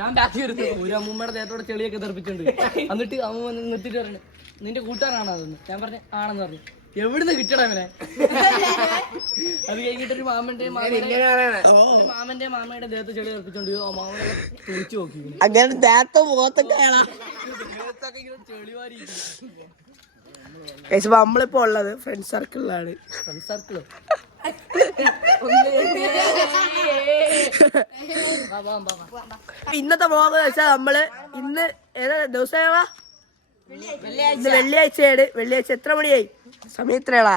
ഞാൻ ബാക്കി വരുന്നു ഒരു അമ്മൂമ്മയുടെ ദേഹത്തോടെ ചെളിയൊക്കെ തെറിപ്പിച്ചിട്ടുണ്ട്. എന്നിട്ട് അമ്മ നിർത്തിട്ട് പറഞ്ഞു നിന്റെ കൂട്ടുകാരാണോ അതെന്ന്. ഞാൻ പറഞ്ഞു ആണെന്ന് പറഞ്ഞു. എവിടുന്ന് കിട്ടണം അവനെ? അത് കഴിഞ്ഞിട്ടൊരു മാമന്റെ മാമയുടെ ദേഹത്ത് ചെളി തെറിപ്പിച്ചോണ്ട് മാമനെ കുളിച്ചു നോക്കി. അങ്ങനെ ദേഹത്തെ മുഖത്തൊക്കെ ചെളിവാരി. നമ്മളിപ്പോ ഉള്ളത് ഫ്രണ്ട് സർക്കിളിലാണ്. ഫ്രണ്ട് സർക്കിളോ? ഇന്നത്തെ വ്ളോഗ് വെച്ചാൽ നമ്മള് ഇന്ന് ഏതാ ദിവസമാ? ഇന്ന് വെള്ളിയാഴ്ചയാണ്. വെള്ളിയാഴ്ച എത്ര മണിയായി? സമയം എത്രയാളാ?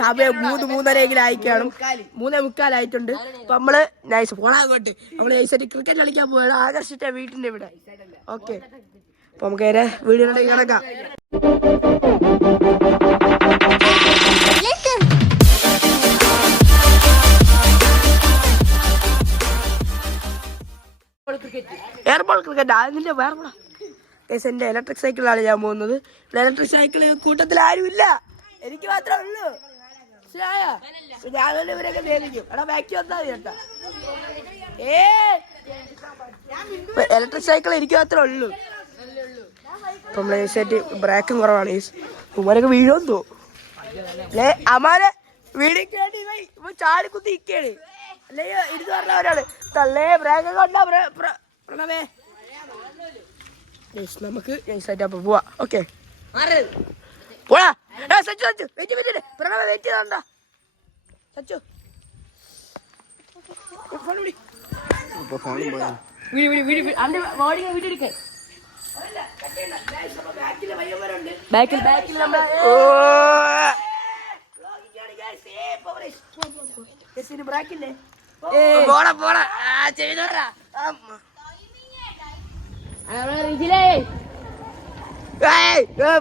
സമയം 3-3:30 ആയിക്കാണും. 3:45 അപ്പൊ നമ്മള് നൈസ് പോണാങ്ങോട്ട് നമ്മള് നൈസായിട്ട് ക്രിക്കറ്റ് കളിക്കാൻ പോവാണ്. ആകർഷിച്ച വീട്ടിന്റെ ഇവിടെ. ഓക്കെ അപ്പൊ നമുക്ക് അതിന്റെ വീഡിയോയിലേക്ക് കിടക്കാം. എയർബോൾ ക്രിക്കറ്റ് അതിന്റെ വേറെ എന്റെ ഇലക്ട്രിക് സൈക്കിളിലാണ് ഞാൻ പോകുന്നത്. ഇലക്ട്രിക് സൈക്കിള് കൂട്ടത്തിൽ ആരുമില്ല, എനിക്ക് മാത്രമേ ഉള്ളൂ. ഞാൻ ഇവരൊക്കെ നേരിക്കും. എടാ ബാക്കി വന്നാ ചേട്ടാ. ഇലക്ട്രിക് സൈക്കിൾ എനിക്ക് മാത്രമേ ഉള്ളൂ. ഇപ്പൊ നമ്മള് ബ്രേക്കും കുറവാണ്. ഉമ്മരൊക്കെ വീഴുമെന്ന് തോന്നുന്നു. അമാരെ വീടിക്ക് വേണ്ടി ചാടി കുത്തി ഇരിക്കാണ്. അല്ലേ ഇരുന്ന് പറഞ്ഞവരാണ് തള്ളേ ബ്രേക്കൊക്കെ ഉണ്ടാ പ്രണവേ. നമുക്ക് നൈസായിട്ട് അപ്പൊ പോവാ. ഓക്കെ പോടാ. സച്ചു സച്ചു വെയിറ്റ് പ്രണവ വെയിറ്റ് ചെയ്താ സച്ചു. ബ്രാക്കില്ലേ? പോടാ പോടാ ചെയ്തോടാ.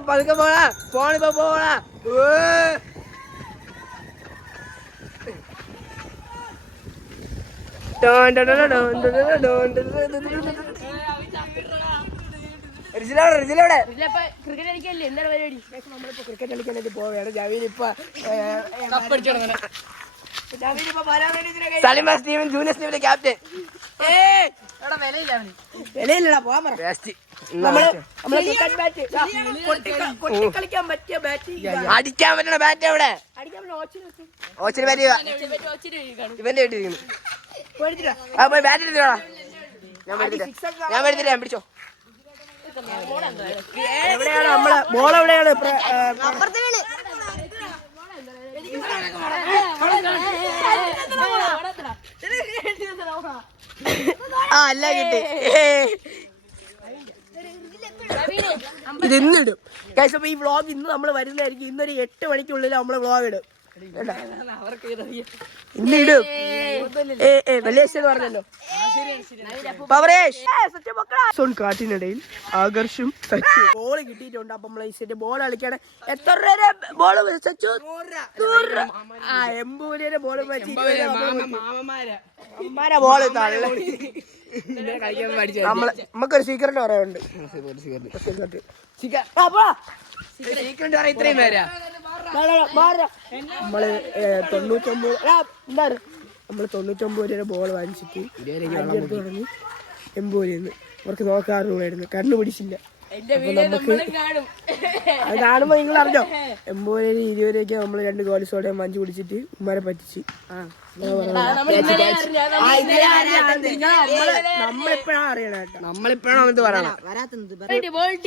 പതുക്കെ പോടാ. ഫോണിപ്പോ പോടാ. ക്രിക്കറ്റ് കളിക്കല്ലേ? എന്താണ് പരിപാടി? നമ്മളിപ്പോ ക്രിക്കറ്റ് കളിക്കാനായിട്ട് പോവുകയാണ്. ജാവീൻ ഇപ്പൊ ജൂനിയർ ടീമിന്റെ ക്യാപ്റ്റൻ. വിലയില്ലടാ പോവാൻ പറ. കളിക്കാൻ പറ്റിയ ബാറ്റ്, അടിക്കാൻ പറ്റണ ബാറ്റ് എവിടെ? ഓച്ചിന് ബാറ്റ് ഇവന്റെ വീട്ടിരിക്കുന്നു. ബാറ്റ് എടുത്തോളാം. ഞാൻ എടുത്തിട്ട് ഞാൻ പിടിച്ചോ. എവിടെയാണ് നമ്മളെ ബോൾ? എവിടെയാണ്? അല്ല കിട്ടി. ഇത് ഇന്നിടും ഗൈസ്. അപ്പൊ ഈ വ്ളോഗ് ഇന്ന് നമ്മൾ വരുന്നതായിരിക്കും. ഇന്നൊരു 8 മണിക്കുള്ളിൽ നമ്മള് വ്ളോഗ് ഇടും. ഇന്നിടും. വെള്ളിയാഴ്ച പറഞ്ഞല്ലോ. കാട്ടിനിടയിൽ ആകർഷും ബോള് കിട്ടിയിട്ടുണ്ട്. അപ്പൊ നമ്മളെ ബോൾ കളിക്കാണ്. എത്ര രൂപ ബോള് സച്ചു? 100 രൂപ. എമ്പൂരിയുടെ ബോള് അമ്മാരെ ബോള് നമുക്കൊരു സീക്രട്ട് പറയാനുണ്ട്. ഇത്രയും പേരാ നമ്മള് 99 രൂപ ബോൾ വാങ്ങിച്ചിട്ട് തുടങ്ങി. എമ്പൂരിന്ന് അവർക്ക് നോക്കാറുണ്ടായിരുന്നു. കണ്ണുപിടിച്ചില്ല. അപ്പൊ നമുക്ക് അത് കാണുമ്പോ നിങ്ങൾ അറിഞ്ഞോ? 80 20 രൂപയ്ക്ക് നമ്മള് 2 ഗോളി സോഡയും വാങ്ങിച്ചു കുടിച്ചിട്ട് ഉമ്മാരെ പറ്റിച്ച്. നമ്മളിപ്പോഴാണ് അറിയണ കേട്ടോ. നമ്മളിപ്പോഴാണ് ഇത് പറയണം.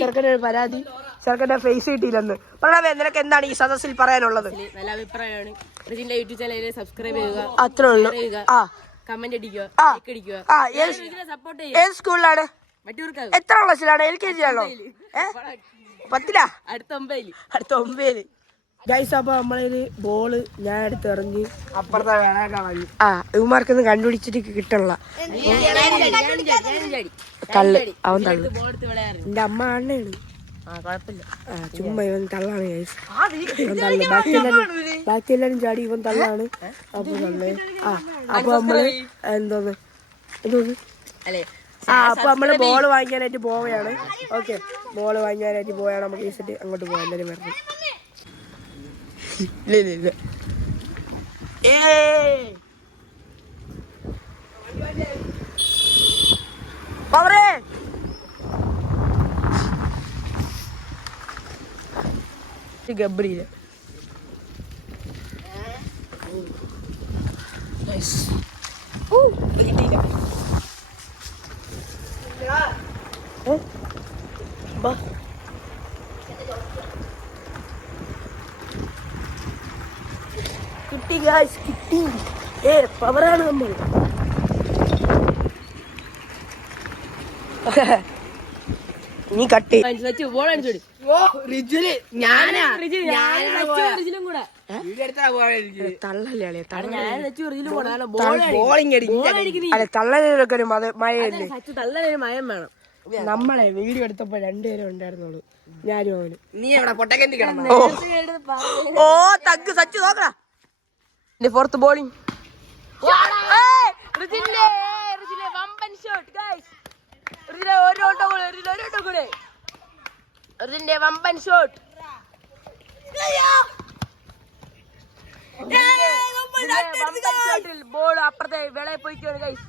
ചെറുക്കൻ്റെ ഒരു പരാതി, ചെറുക്കൻ്റെ ഫേസ് കിട്ടിയില്ലെന്ന്. പറഞ്ഞാൽ നിനക്ക് എന്താണ് ഈ സദസ്സിൽ പറയാനുള്ളത്? നല്ല അഭിപ്രായമാണ്. യൂട്യൂബ് ചാനലിൽ സബ്സ്ക്രൈബ് ചെയ്യുക, അത്രേ ഉള്ളൂ. കമന്റ് അടിക്കുക, അടിക്കുക. സപ്പോർട്ട് ചെയ്യുക. ഏത് സ്കൂളിലാണ്? എത്ര ക്ലാസ്സിലാണ്? LKG ആണോ? 10ലാ? അടുത്ത 9. ഗൈസ് അപ്പൊ നമ്മളൊരു ബോള് ഞാൻ എടുത്ത് എറിഞ്ഞ് അപ്പുറത്തെ ഇവന്മാർക്കൊന്നും കണ്ടുപിടിച്ചിട്ട് കിട്ടണല്ല. തള്ളു അവൻ തള്ളു. എന്റെ അമ്മ അണ്ണയാണ്. ചുമ്മാ ഇവൻ തള്ളാണ് ഗൈസ്. ബാക്കി എല്ലാരും ചാടി ഇവൻ തള്ളാണ്. അപ്പൊ തള്ളേ അപ്പൊ നമ്മള് എന്തോന്ന് അപ്പൊ നമ്മള് ബോള് വാങ്ങിക്കാനായിട്ട് പോവുകയാണ്. ഓക്കെ ബോള് വാങ്ങിക്കാനായിട്ട് പോയാണ്. നമുക്ക് ഈ സെറ്റ് അങ്ങോട്ട് പോവാം. എല്ലാരും വരണം. ഇല്ല ഗബ്രിയില് കിട്ടി ഗായ്സ്, കിട്ടി. പവറാണ് നമ്മൾ. നീ കട്ടി തള്ളലൊക്കെ മഴയല്ലേ, മയം വേണം. നമ്മളെ വീഡിയോ എടുത്തപ്പോ രണ്ടുപേരും ഉണ്ടായിരുന്നുള്ളൂ, ഞാനും അവന്. നീ എവിടെ പൊട്ടക്കണ്ടി കിടന്നു? ഓ തഗ് സച്ചു നോക്കടാ. ഫോർത്ത് ബോളിംഗ് വമ്പൻ ഷോട്ട്. ബോൾ അപ്പുറത്തെ വെളയിൽ പോയിക്കാണ് ഗൈസ്.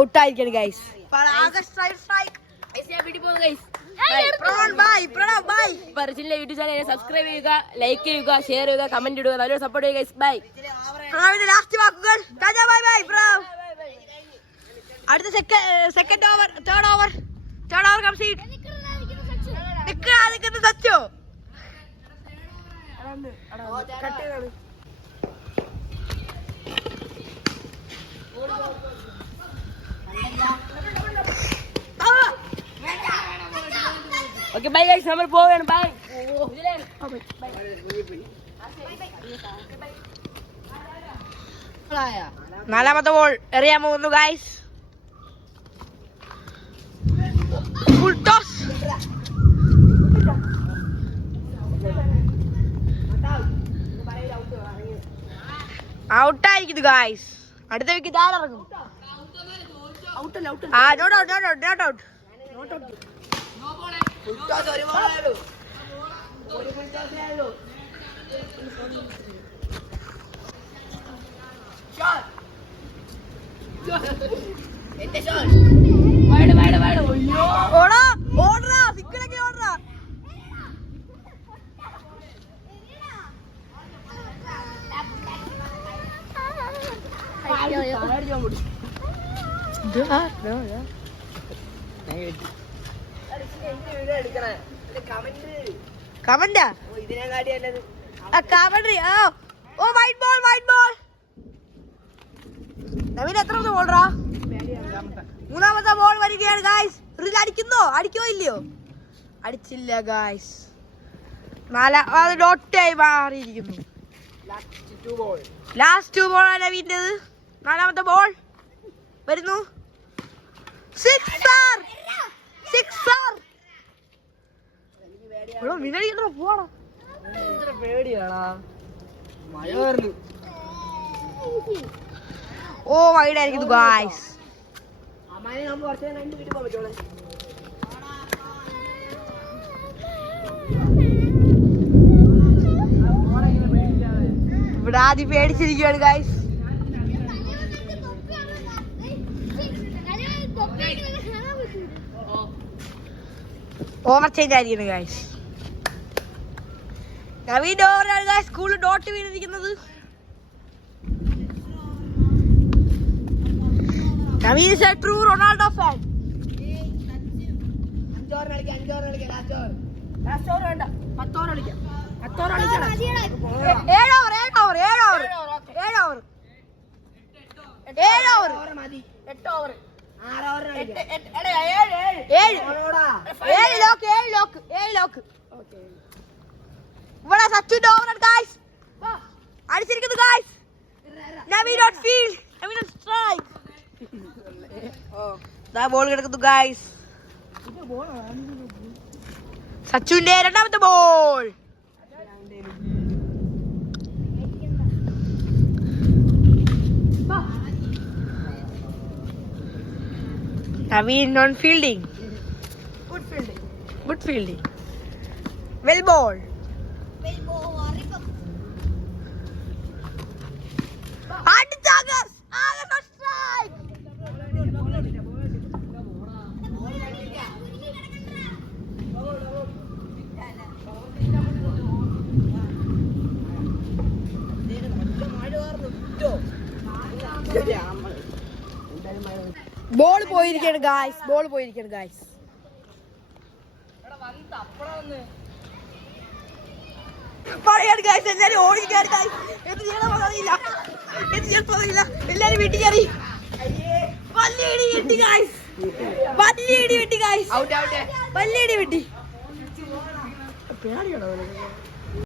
ഔട്ടായിരിക്കാണ് ഗൈസ്. യൂട്യൂബ് ചാനൽ സബ്സ്ക്രൈബ് ചെയ്യുക, ലൈക്ക് ചെയ്യുക, ഷെയർ ചെയ്യുക, കമന്റ് ഇടുക, നല്ലൊരു സപ്പോർട്ട് ചെയ്യുക ഗൈസ്. ബൈ. ലാസ്റ്റ് വാക്കുകൾ. അടുത്ത second over, third over complete. സച്ചോ ഓക്കെ ബൈ ഗൈസ്, നമ്മൾ പോവുകയാണ്. ബൈ. നാലാമത്തെ ബോൾ എറിയാൻ പോകുന്നു ഗൈസ്. Full toss. ഔട്ടായിരിക്കുന്നു ഗൈസ്. അടുത്ത വിക്കറ്റ് ആരിറങ്ങും? Not out. കമന്റാ കമന്ററി. ഓ വൈറ്റ് ബോൾ. നവീൻ എത്രാമത്തെ ബോളറാ? മൂന്നാമത്തെ ബോൾ വരികയാണ് ഗായ്സ്. അടിക്കോ ഇല്ലയോ? അടിച്ചില്ല ഗായ്സ്. ഡോട്ടായി മാറിയിരിക്കുന്നു. ലാസ്റ്റ് 2 ബോളാണ് നവീൻ്റെത്. നാലാമത്തെ ബോൾ വരുന്നു. സിക്സർ. ഓ വൈഡായിരിക്കുന്നു ഗായ്സ്. ഇവിടെ ആദ്യം പേടിച്ചിരിക്കുകയാണ് ഗായ്സ്. ഓവർ ചേഞ്ച് ആയിരിക്കുന്നു ഗായ്സ്. നവീൻ ഓവറാണ് ഗായ്സ്. സ്കൂളിൽ ഡോട്ട് വീണിരിക്കുന്നത്. Naveen is a true Ronaldo fan. 5 over കളിക്കാം. ലാസ്റ്റ് ഓവർ വേണ്ട, 10 ഓവർ കളിക്കാം. 10 ഓവർ കളിക്കണം. 7 ഓവർ മതി. 8 ഓവർ 6 ഓവർ 7 ലോക്ക്. ഇവിടെ സച്ചുന്റെ ഓവർ ഗായ്സ്. അടിച്ചിരിക്കുന്നു guys. Naveen dot field. Naveen dot strike. ദാ ബോൾ കിടക്കുന്നു ഗായ്സ്. സച്ചുന്റെ രണ്ടാമത്തെ ball. Naveen on fielding. Good fielding. Well ball. Agas on strike. പോയിരിക്കാണ് ഗായ്സ്, ബോൾ പോയിരിക്കാണ് ഗായ്സ്. പറയാൻ ഗായ്സ് എല്ലാരും ഓടിക്കാണ് ഗായ്സ്. എന്ത് ചെയ്യണമെന്ന് അറിയില്ല, എന്ത് ചെയ്യണമെന്നറിയില്ല. എല്ലാരും വീട്ടിൽ കയറി. വലിയ ഇടി വെട്ടി ഗായ്സ്, വലിയ ഇടി വെട്ടി ഗായ്സ്, വലിയ ഇടി വെട്ടി. പേടിയാണോ?